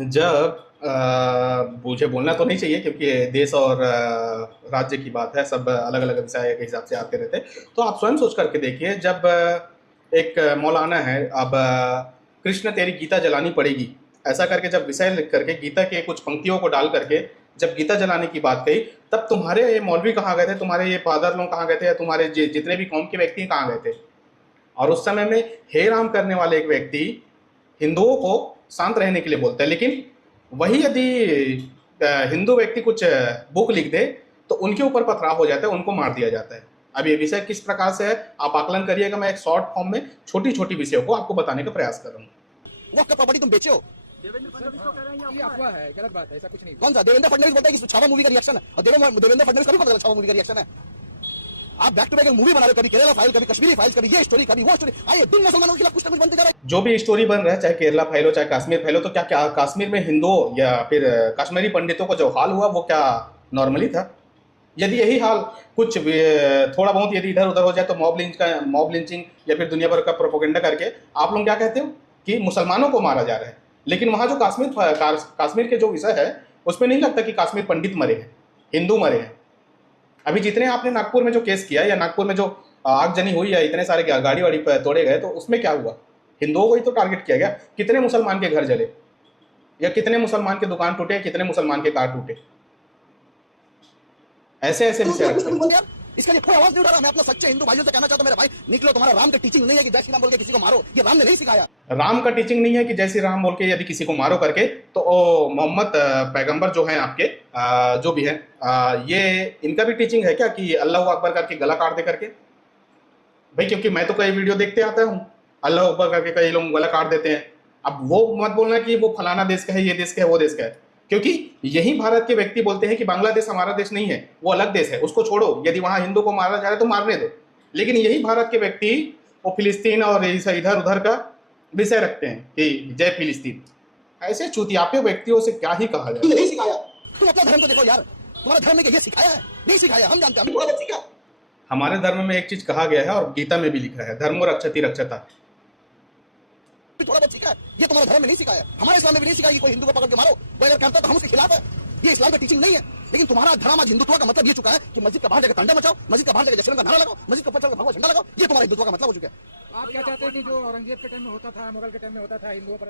जब मुझे बोलना तो नहीं चाहिए क्योंकि देश और राज्य की बात है, सब अलग-अलग विषय के हिसाब से आते रहते हैं। तो आप स्वयं सोच करके देखिए, जब एक मौलाना है, अब कृष्ण तेरी गीता जलानी पड़ेगी, ऐसा करके जब विषय लिख करके गीता के कुछ पंक्तियों को डाल करके जब गीता जलाने की बात कही, तब तुम्हारे ये मौलवी कहाँ गए थे, तुम्हारे ये फादर लोग कहाँ गए थे, या तुम्हारे जितने भी कौम के व्यक्ति हैं कहाँ गए थे? और उस समय में हे राम करने वाले एक व्यक्ति हिंदुओं को शांत रहने के लिए बोलता है, लेकिन वही यदि हिंदू व्यक्ति कुछ बुक लिख दे तो उनके ऊपर पथराव हो जाता है, उनको मार दिया जाता है। अब ये विषय किस प्रकार से है आप आकलन करिएगा, मैं एक शॉर्ट फॉर्म में छोटी छोटी विषयों को आपको बताने का प्रयास कर रहा हूँ। वो आपका प्रॉपर्टी तुम बेचे हो, देवेंद्र फडणवीस को कह रहे हैं ये अफवाह है, गलत बात है, ऐसा कुछ नहीं। कौन सा देवेंद्र फडणवीस बोलता है कि छावा मूवी का रिएक्शन है, और देवेंद्र फडणवीस का भी पता छावा मूवी का रिएक्शन है। आप बैक टू बैक मूवी बना रहे हो, कभी केरला फाइल, कभी कश्मीरी फाइल्स, कभी ये स्टोरी, कभी वो स्टोरी। आइए दिन मुसलमानों के खिलाफ कुछ ना कुछ बनते जा रहा है। जो भी स्टोरी बन रहा है, चाहे केरला फाइल हो चाहे कश्मीर फाइल हो, तो क्या क्या कश्मीर में हिंदुओं या फिर कश्मीरी पंडितों का जो हाल हुआ वो क्या नॉर्मली था? यदि यही हाल कुछ थोड़ा बहुत यदि इधर उधर हो जाए तो मॉब लिंचिंग या फिर दुनिया भर का प्रोपोगेंडा करके आप लोग क्या कहते हो कि मुसलमानों को मारा जा रहा है, लेकिन वहाँ जो कश्मीर के जो विषय है उसमें नहीं लगता कि कश्मीर पंडित मरे हैं, हिंदू मरे हैं। अभी जितने आपने नागपुर में जो केस किया या नागपुर में जो आगजनी हुई या इतने सारे गाड़ी वाड़ी तोड़े गए, तो उसमें क्या हुआ? हिंदुओं को ही तो टारगेट किया गया। कितने मुसलमान के घर जले या कितने मुसलमान के दुकान टूटे, कितने मुसलमान के कार टूटे? ऐसे ऐसे विषय रखते हैं। इसके लिए कोई आवाज नहीं उठा रहा। मैं अपना सच्चे हिंदू भाइयों से कहना चाहता हूं, मेरे भाई निकलो, तुम्हारा राम का टीचिंग नहीं है कि जय श्री राम बोल के किसी को मारो, ये राम ने नहीं सिखाया। राम का टीचिंग नहीं है कि जय श्री राम बोल के यदि किसी को मारो करके, तो मोहम्मद पैगंबर जो हैं आपके जो भी हैं, ये इनका भी टीचिंग है क्या कि अल्लाह अकबर करके गला काट दे करके? भाई क्योंकि मैं तो कई वीडियो देखते आता हूँ, अल्लाह अकबर करके कई लोग गला काट देते हैं। अब वो मत बोलना कि वो फलाना देश का है, ये देश का है, वो देश का है, क्योंकि यही भारत के व्यक्ति बोलते हैं कि बांग्लादेश हमारा देश नहीं है, वो अलग देश है, उसको छोड़ो, यदि वहां हिंदू को मारा जा रहा है तो मारने दो। लेकिन यही भारत के व्यक्ति वो फिलिस्तीन और इधर उधर का विषय रखते हैं कि जय फिलिस्तीन। ऐसे चूतियापे व्यक्तियों से क्या ही कहा जाए। नहीं सिखाया। तुम अपना धर्म को देखो यार, तुम्हारा धर्म ने ये सिखाया है? नहीं सिखाया, हम जानते हैं, हमने थोड़ा बहुत सीखा। हमारे धर्म में एक चीज कहा गया है और गीता में भी लिखा है, धर्मो रक्षति रक्षता। थोड़ा बहुत सीखा है, ये तुम्हारे धर्म में नहीं सिखाया। हमारे इस्लाम में भी नहीं सिखाया कि कोई हिंदू को पकड़ के मारो, वो अगर करता तो हम उसके खिलाफ है। ये इस्लाम का टीचिंग नहीं है। लेकिन तुम्हारा धर्म आज हिंदुत्व का मतलब ये चुका है कि मस्जिद का बाहर जाकर तांडव मचाओ, मस्जिद का बाहर जाकर जय श्री राम का नारा लगाओ, मस्जिद के ऊपर चढ़कर भगवा झंडा लगाओ, ये तुम्हारा हिंदुत्व का मतलब हो चुका है। आप क्या चाहते हैं कि जो औरंगजेब के टाइम में होता था, मुगल के टाइम में होता था, हिंदुओं पर